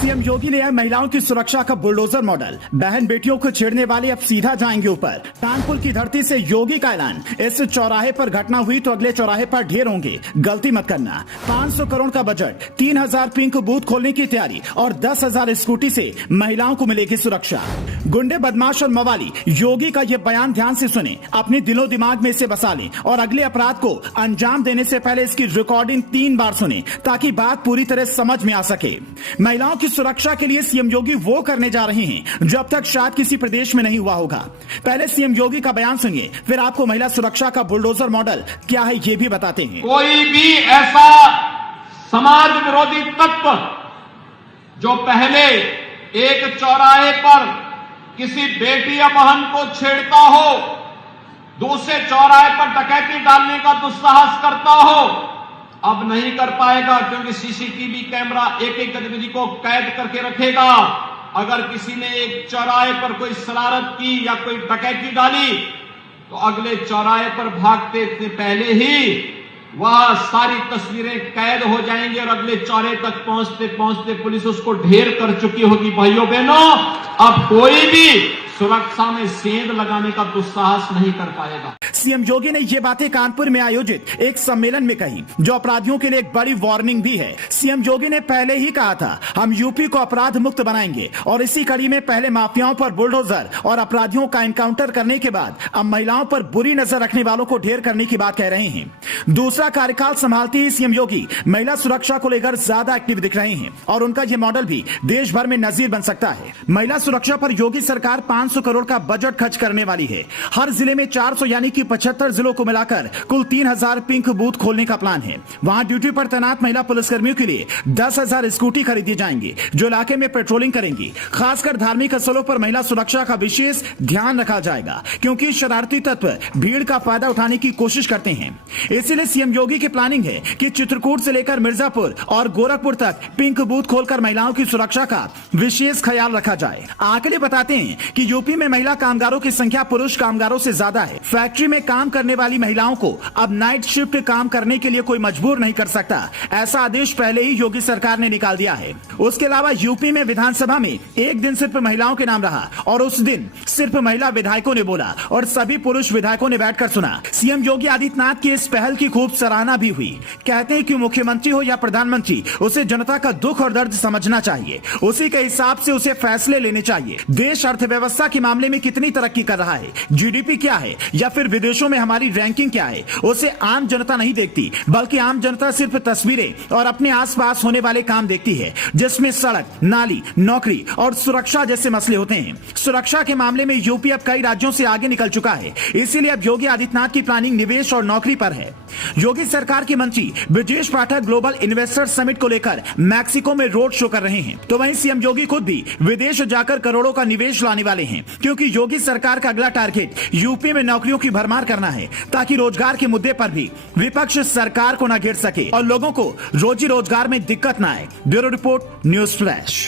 CM योगी ने है महिलाओं की सुरक्षा का बुलडोजर मॉडल। बहन बेटियों को छेड़ने वाले अब सीधा जाएंगे ऊपर। कानपुर की धरती से योगी का ऐलान, इस चौराहे पर घटना हुई तो अगले चौराहे पर ढेर होंगे, गलती मत करना। 500 करोड़ का बजट, 3000 पिंक बूथ खोलने की तैयारी और 10,000 स्कूटी से महिलाओं को मिलेगी सुरक्षा। गुंडे, बदमाश और मवाली, योगी का ये बयान ध्यान से सुने, अपने दिलो दिमाग में इसे बसा लें और अगले अपराध को अंजाम देने से पहले इसकी रिकॉर्डिंग 3 बार सुने ताकि बात पूरी तरह समझ में आ सके। महिलाओं की सुरक्षा के लिए सीएम योगी वो करने जा रहे हैं जब तक शायद किसी प्रदेश में नहीं हुआ होगा। पहले सीएम योगी का बयान सुनिए, फिर आपको महिला सुरक्षा का बुलडोजर मॉडल क्या है ये भी बताते हैं। कोई भी ऐसा समाज विरोधी तत्व जो पहले एक चौराहे पर किसी बेटी या बहन को छेड़ता हो, दूसरे चौराहे पर डकैती डालने का दुस्साहस करता हो, अब नहीं कर पाएगा क्योंकि सीसीटीवी कैमरा एक एक गतिविधि को कैद करके रखेगा। अगर किसी ने एक चौराहे पर कोई शरारत की या कोई डकैती डाली तो अगले चौराहे पर भागते से पहले ही वह सारी तस्वीरें कैद हो जाएंगी और अगले चौराहे तक पहुंचते पहुंचते पुलिस उसको ढेर कर चुकी होगी। भाइयों बहनों, अब कोई भी सुरक्षा में सेंध लगाने का दुस्साहस नहीं कर पाएगा। सीएम योगी ने ये बातें कानपुर में आयोजित एक सम्मेलन में कही, जो अपराधियों के लिए एक बड़ी वार्निंग भी है। सीएम योगी ने पहले ही कहा था, हम यूपी को अपराध मुक्त बनाएंगे और इसी कड़ी में पहले माफियाओं पर बुलडोजर और अपराधियों का एनकाउंटर करने के बाद अब महिलाओं पर बुरी नजर रखने वालों को ढेर करने की बात कह रहे हैं। दूसरा कार्यकाल संभालते ही सीएम योगी महिला सुरक्षा को लेकर ज्यादा एक्टिव दिख रहे हैं और उनका यह मॉडल भी देश भर में नजीर बन सकता है। महिला सुरक्षा पर योगी सरकार 500 करोड़ का बजट खर्च करने वाली है। हर जिले में 400 यानी कि 75 जिलों को मिलाकर कुल 3000 पिंक बूथ खोलने का प्लान है। वहां ड्यूटी पर तैनात महिला पुलिसकर्मियों के लिए 10,000 स्कूटी खरीदी जाएंगी जो इलाके में पेट्रोलिंग करेंगी। खासकर धार्मिक स्थलों पर महिला सुरक्षा का विशेष ध्यान रखा जाएगा क्योंकि शरारती तत्व भीड़ का फायदा उठाने की कोशिश करते हैं। इसीलिए सीएम योगी की प्लानिंग है कि चित्रकूट से लेकर मिर्जापुर और गोरखपुर तक पिंक बूथ खोलकर महिलाओं की सुरक्षा का विशेष ख्याल रखा जाए। आंकड़े बताते हैं कि यूपी में महिला कामगारों की संख्या पुरुष कामगारों से ज्यादा है। फैक्ट्री में काम करने वाली महिलाओं को अब नाइट शिफ्ट काम करने के लिए कोई मजबूर नहीं कर सकता, ऐसा आदेश पहले ही योगी सरकार ने निकाल दिया है। उसके अलावा यूपी में विधानसभा में एक दिन सिर्फ महिलाओं के नाम रहा और उस दिन सिर्फ महिला विधायकों ने बोला और सभी पुरुष विधायकों ने बैठकर सुना। सीएम योगी आदित्यनाथ की इस पहल की खूब सराहना भी हुई। कहते हैं कि मुख्यमंत्री हो या प्रधानमंत्री, उसे जनता का दुख और दर्द समझना चाहिए, उसी के हिसाब से उसे फैसले लेने चाहिए। देश अर्थव्यवस्था के मामले में कितनी तरक्की कर रहा है, जीडीपी क्या है या फिर विदेशों में हमारी रैंकिंग क्या है, उसे आम जनता नहीं देखती, बल्कि आम जनता सिर्फ तस्वीरें और अपने आसपास होने वाले काम देखती है जिसमें सड़क, नाली, नौकरी और सुरक्षा जैसे मसले होते हैं। सुरक्षा के मामले में यूपी अब कई राज्यों से आगे निकल चुका है, इसीलिए अब योगी आदित्यनाथ की प्लानिंग निवेश और नौकरी पर है। योगी सरकार के मंत्री Brajesh Pathak global investor summit को लेकर मैक्सिको में रोड शो कर रहे हैं, तो वहीं सीएम योगी खुद भी विदेश जाकर करोड़ों का निवेश लाने वाले हैं क्योंकि योगी सरकार का अगला टारगेट यूपी में नौकरियों की भरमार करना है ताकि रोजगार के मुद्दे पर भी विपक्ष सरकार को न घेर सके और लोगों को रोजी रोजगार में दिक्कत न आए। Bureau report, news flash.